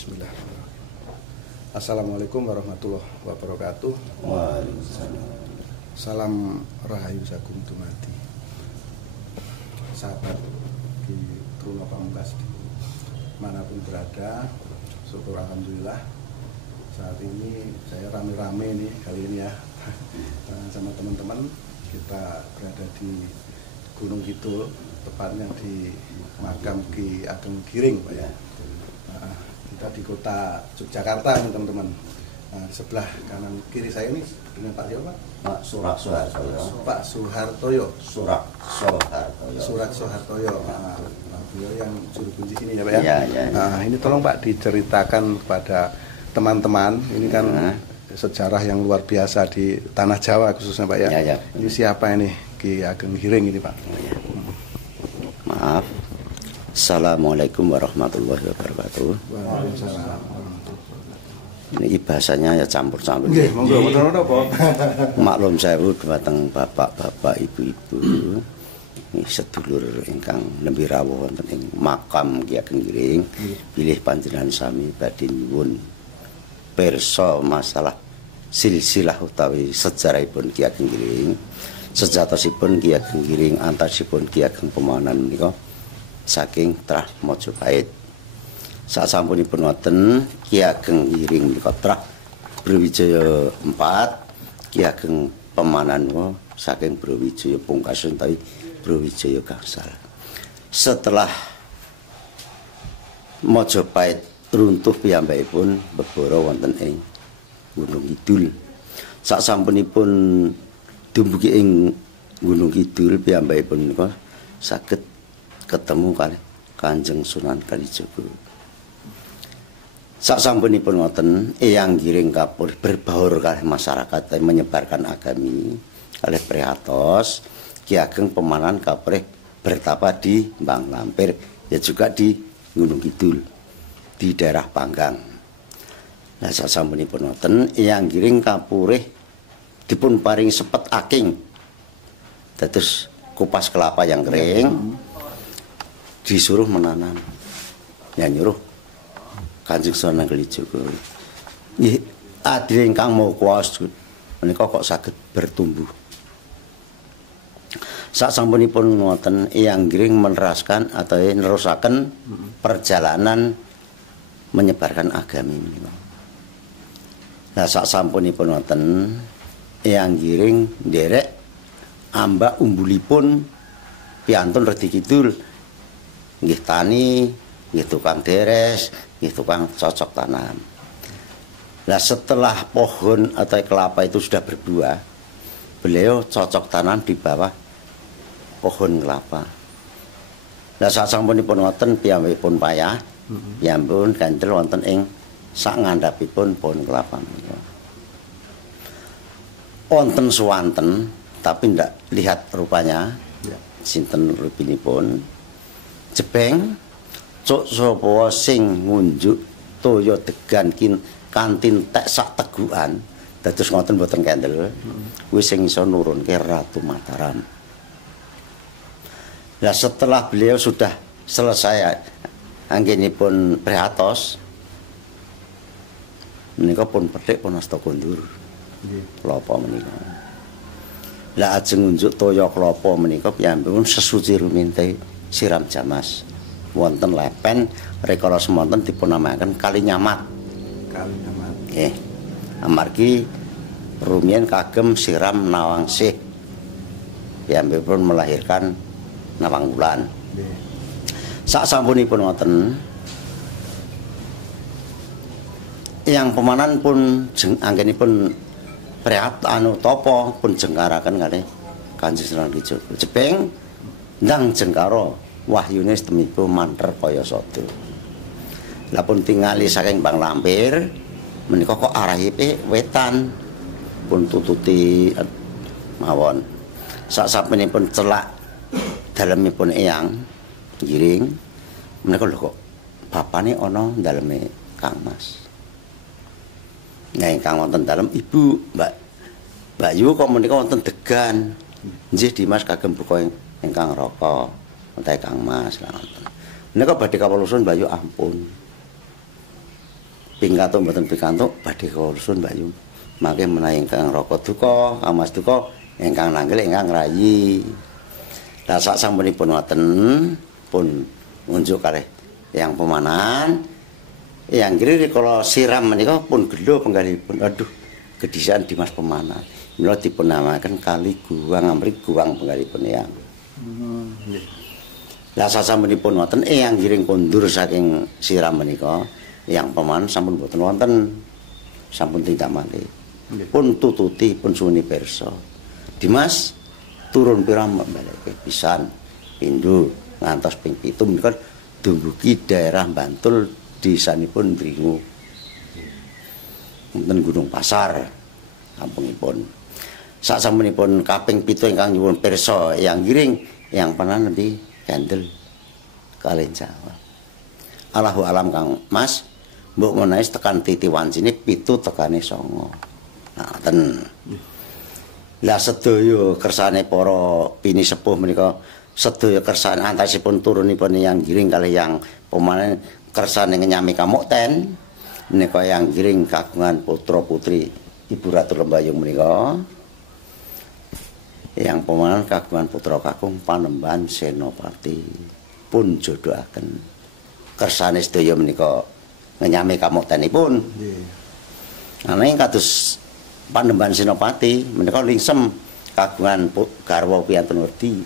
Bismillahirrahmanirrahim. Assalamualaikum warahmatullahi wabarakatuh. Waalaikumsalam. Salam rahayu sagung dumadi. Sahabat di Truno Pamungkas manapun berada, syukur alhamdulillah saat ini saya rame-rame nih kali ini ya sama teman-teman. Kita berada di Gunung Kidul, tepatnya di makam Ki Ageng Giring, Pak ya. Kita di kota Yogyakarta nih teman-teman. Di sebelah kanan kiri saya ini dengan Pak siapa? Pak Surak Soehartoyo. Pak Soehartoyo. Surak Soehartoyo. Surak Soehartoyo. Beliau yang juru kunci sini ya Pak ya. Ya. Nah, ini tolong Pak diceritakan kepada teman-teman. Ini kan sejarah yang luar biasa di tanah Jawa khususnya Pak ya. Ya. Ini siapa ini Ki Ageng Giring ini Pak? Ya. Maaf. Assalamualaikum warahmatullahi wabarakatuh. Waalaikumsalam. Ini bahasanya ya campur-campur. Nggih, monggo bener apa? Maklum sewu dhumateng bapak-bapak, ibu-ibu. Ini sedulur ingkang nembe rawuh wonten ing makam Ki Ageng Giring. Bilih panjenengan sami badhe nyuwun pirsa masalah silsilah utawi sejarahipun Ki Ageng Giring. Sejatosipun Ki Ageng Giring antawisipun Ki Ageng Pemanan menika saking Trah Mojopahit. Sasampunipun wonten Ki Ageng Giring menika Trah Brawijaya 4, Ki Ageng Pemanan saking Brawijaya pungkasan utawi Brawijaya gangsal. Setelah Mojopahit runtuh piyambakipun bebara wonten ing Gunung Kidul. Sasampunipun dumugi ing Gunung Kidul piyambakipun menika saged ketemu kali Kanjeng Sunan Kalijaga. Sasampunipun wonten Eyang Giring kapur berbaur kalih masyarakat menyebarkan agami kalih prihatos Ki Ageng Pemanan kapur bertapa di Mbang Lampir ya juga di Gunung Kidul di daerah Panggang. Nah sasampunipun wonten Eyang Giring kapurih dipun paring sepet aking dados kupas kelapa yang kering disuruh menanam ya nyuruh Kanjeng Sunan Kalijaga nggih adile ingkang mau kuwas menika kok saged bertumbuh. Sasampunipun wonten Eyang Giring meneruskan atau nerusaken perjalanan menyebarkan agami menika. Nah sasampunipun wonten Eyang Giring nderek ambak umbulipun piantun Redi Kidul. Nggih tani, nggih tukang deres, nggih tukang cocok tanam. Nah setelah pohon atau kelapa itu sudah berbuah, beliau cocok tanam di bawah pohon kelapa. Nah sasampunipun wonten piyambakipun payah, piyambakipun ganjel wonten ing sak ngandhapipun pohon kelapa menika. Wonten suwanten tapi ndak lihat rupanya. Sinten rupinipun jebeng cuk sapa sing ngunjuk toya degan kantin tek sak tegukan dados ngoten mboten kendel kuwi sing iso nurunke Ratu Mataram. Nah setelah beliau sudah selesai anggenipun prihatos menika pun petik pun asta kondur klapa menika. Lah ajeng ngunjuk toya klapa menika piyambakipun sesuci ruminti siram jamas wonten lepen rikala semonten dipunamakaken Kalinyamat. Kalinyamat. Nggih. Amargi rumiyin kagem siram Nawangsih. Piyambakipun melahirkan Nawang Wulan. Nggih. Sasampunipun wonten Eyang Pemanan pun anggenipun prihat tapa pun jengkaraken kalih Kanjeng Sunan Kalijaga. Jepeng ndang jengkara wahyune temipun manter kaya sada. Lah pun tingali saking Mbang Lampir menika kok arahipe wetan pun tututi mawon. Sasampunipun celak dalemipun Eyang Giring menika lho kok bapane ana daleme Kangmas. Nah ingkang wonten dalem Ibu Mbak Yu kok menika wonten degan. Nggih Dimas kagem buka ingkang raka utahe Kangmas lan wonten. Menika badhe kawulusun Mbak Yu ampun. Pikantuk mboten pikantuk badhe kawrusun Mbak Yu. Mangke menawi ingkang raka duka, amas duka ingkang nanggil ingkang rayi. Lah sasampunipun ngoten pun ngunjuk kalih yang pemanan. Yang kiri kalau siram menika pun gelo penggalipun. Aduh, kedisian Dimas Pemanan. Mila dipun namaken Kali Guwang amrih guwang penggalipun yang. Lah sasampunipun wonten yang giring kondur saking siram menika, yang Pemanan sampun boten wonten. Sampun tindak malih. Pun tututi pun suwuni pirsa. Dimas turun pira mbalike pisan pindho ngantos ping 7 menika dumugi daerah Bantul desanipun Dringu. Wonten Gunung Pasar kampungipun. Sasampunipun kaping 7 ingkang nyuwun pirsa yang giring yang Pemanan nanti Gandel kalih Jawa. Allahu alam Kang Mas, mbok menawi tekan titi wancine 7 tekane 9. Ngaten. Lah sedaya kersane para pini sepuh menika sedaya kersane antawisipun turunipun yang giring kalih yang Pemanan kersane ngenyami Kamukten menika yang giring kagungan putra putri Ibu Ratu Lembayung menika. Yang Pemanan kagungan putra kakung Panembahan Senopati pun jodohaken kersane sedaya menika ngenyami Kamuktenipun. Nggih. Kados Panembahan Senopati menika lingsem kagungan garwa piyantun werdi.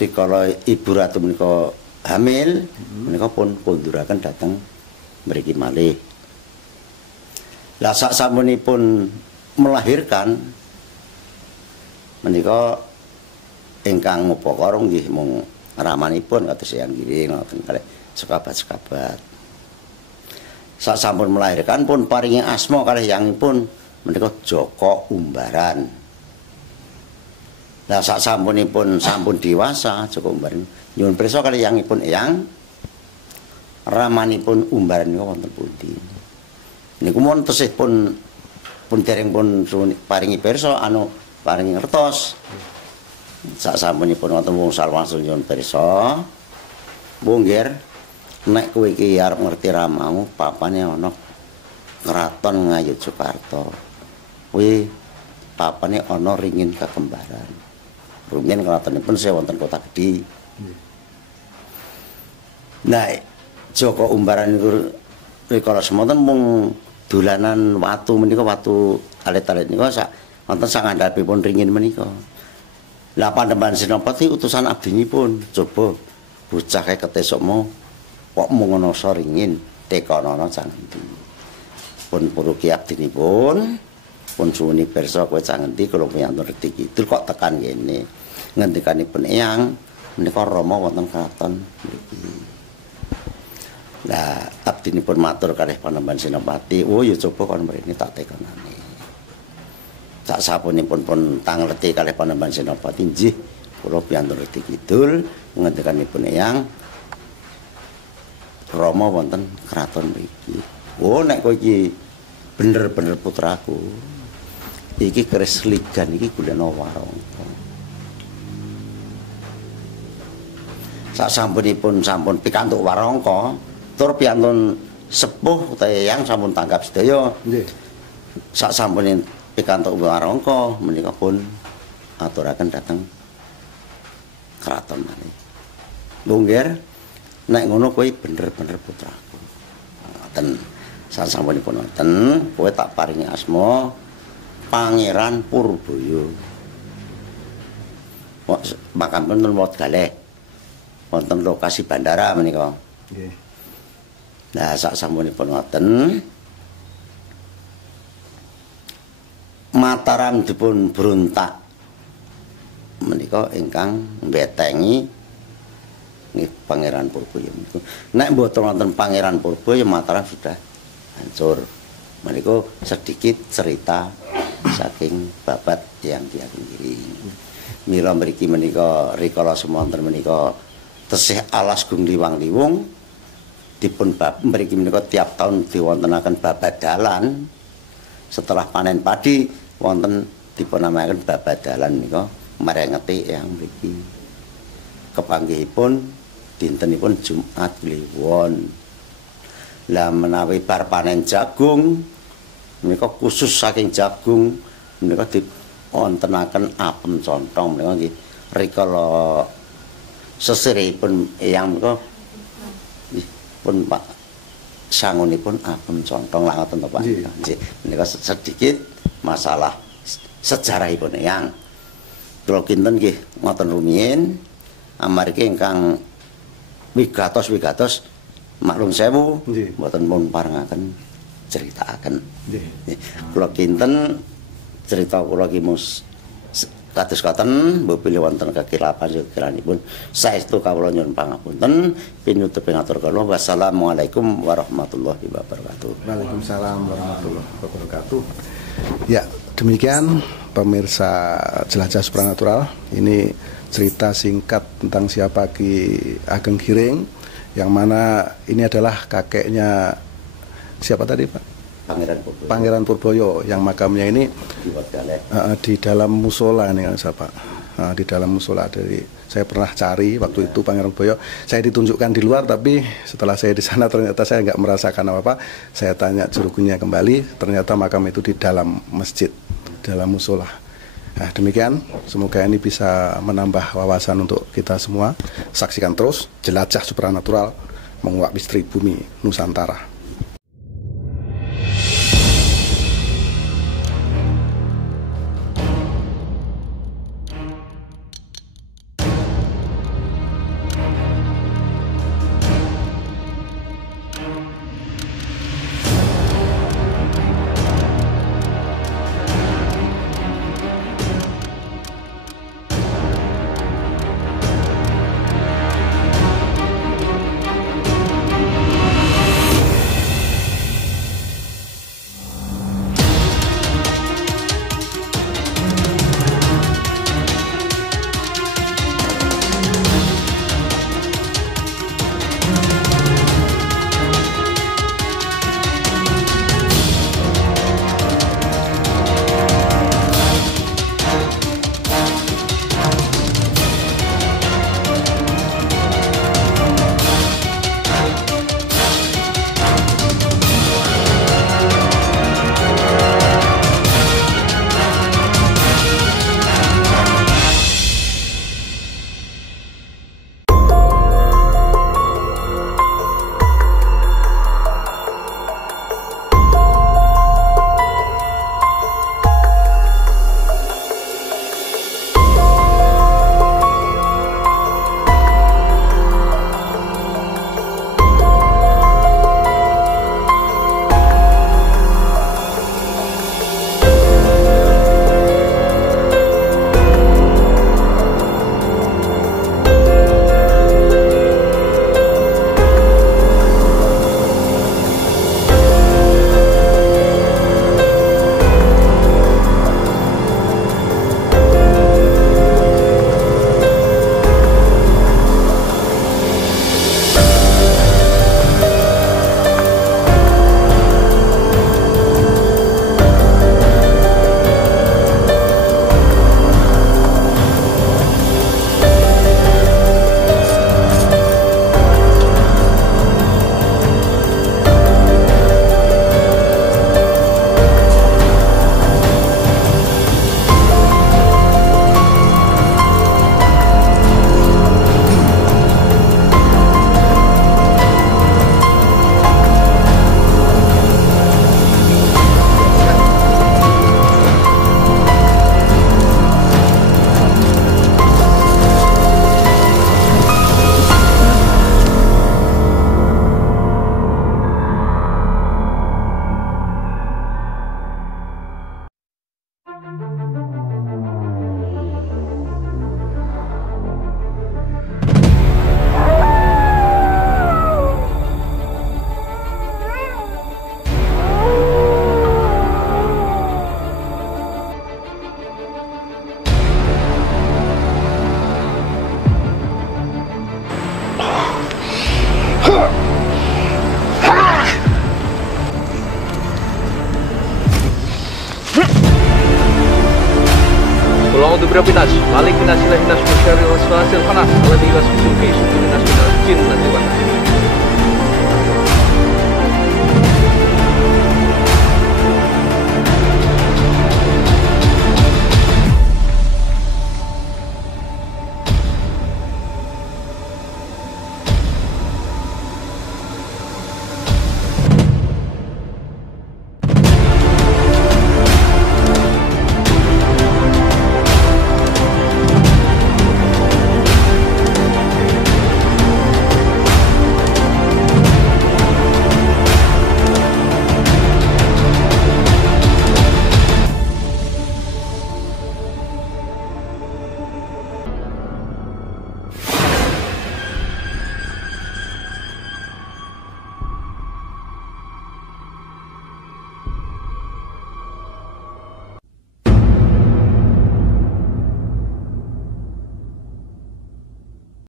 Rikala Ibu Ratu menika hamil, menika pun konduraken dhateng mriki malih. Lah saksampunipun melahirkan menika ingkang upakara nggih mung ramanipun kados yang giring ngoten kalih sekabat-sekabat. Sasampun melahirkan pun paringi asma kalih yangipun menika Joko Umbaran. Lah sasampunipun sampun dewasa Joko Umbaran nyuwun pirsa kalih yangipun eyang ramanipun Umbaran niku wonten pundi. Niku mon tesih pun dereng pun paringi pirsa paringi ngertos. Sasampunipun wonten wungsal wangsul nyuwun pirsa. Bungger nek kowe iki arep ngerti ramamu papane ana Kraton Ngayogyakarta. Kuwi papane ana ringin kekembaran. Rumiyin kratonipun saya wonten Kota Gedhi. Nah, Joko Umbaran niku rikala semonten mung dolanan watu menika watu alit-alit niku wonten sangandhapipun ringin menika. Lah Panembahan Senopati utusan abdinipun coba bocah kaya ketesukmu kok mung ana ringin tekanana cangendi. Pun purugi abdinipun pun suwuni pirsa kowe cangendi kula piyantun Reti Kidul kok tekan kene. Ngendikanipun eyang menika Rama wonten kraton mriki. Lah abdinipun matur kalih Panembahan Senopati, "Oh ya coba kon mrene tak tekanane." Sak sapunipun pun tangleti kalih Panembahan Senopati, "Nggih, kula piyantun Reti Kidul." Ngendikanipun eyang Rama wonten kraton mriki. "Oh nek kowe iki bener-bener putraku. Iki keris ligan iki golekno warangka." Sasampunipun sampun pikantuk warangka, tur piyantun sepuh utawa eyang sampun tanggap sedaya. Nggih. Sasampune pikantuk warangka menika pun aturaken dhateng kraton malih. Lungger nek ngono kowe bener-bener putraku. Ngoten. Sasampunipun wonten kowe tak paringi asma Pangeran Purbaya. Makamipun wonten Wat Galeh. Wonten lokasi bandara menika. Nggih. Nah, sasampunipun wonten Mataram dipun berontak menika ingkang mbetengi nggih Pangeran Purbaya menika. Nek mboten wonten Pangeran Purbaya Mataram sudah hancur. Menika sedikit cerita saking babat yang diakhiri. Mila mriki menika rikala semonten menika tesih alas gung liwang-liwung dipun mriki menika tiap tahun diwontenaken babadalan. Setelah panen padi wonten dipunamaken babadalan menika merengeti yang mriki. Kepanggihipun dintenipun Jumat Kliwon. Lah menawi bar panen jagung menika khusus saking jagung menika diwontenaken apem contong menika nggih rikala sesiripun eyang menika pun Pak sangunipun apem contong lah ngoten to Pak. Nggih. Menika sedikit masalah sejarahipun eyang. Kula kinten nggih ngoten rumiyin amargi ingkang wigatos maklum sewu mboten pun parengaken critakaken. Nggih. Kula kinten cerita kula ki kados katen mbapile wonten kekilapan sekiranipun saestu kawula nyuwun pangapunten pinutup ngatur kula wassalamualaikum warahmatullahi wabarakatuh. Waalaikumsalam warahmatullahi wabarakatuh. Ya, demikian pemirsa Jelajah Supranatural. Ini cerita singkat tentang siapa Ki Ageng Giring, yang mana ini adalah kakeknya siapa tadi Pak? Pangeran Purboyo, yang makamnya ini di dalam musola nih Pak. Di dalam musola. Dari saya pernah cari waktu itu Pangeran Purboyo, saya ditunjukkan di luar, tapi setelah saya di sana ternyata saya nggak merasakan apa-apa. Saya tanya jurukunnya kembali, ternyata makam itu di dalam masjid, dalam musola. Nah, demikian, semoga ini bisa menambah wawasan untuk kita semua. Saksikan terus Jelajah Supranatural menguak misteri bumi Nusantara. A'udzu birabbin nas, malik minas ilahin nas,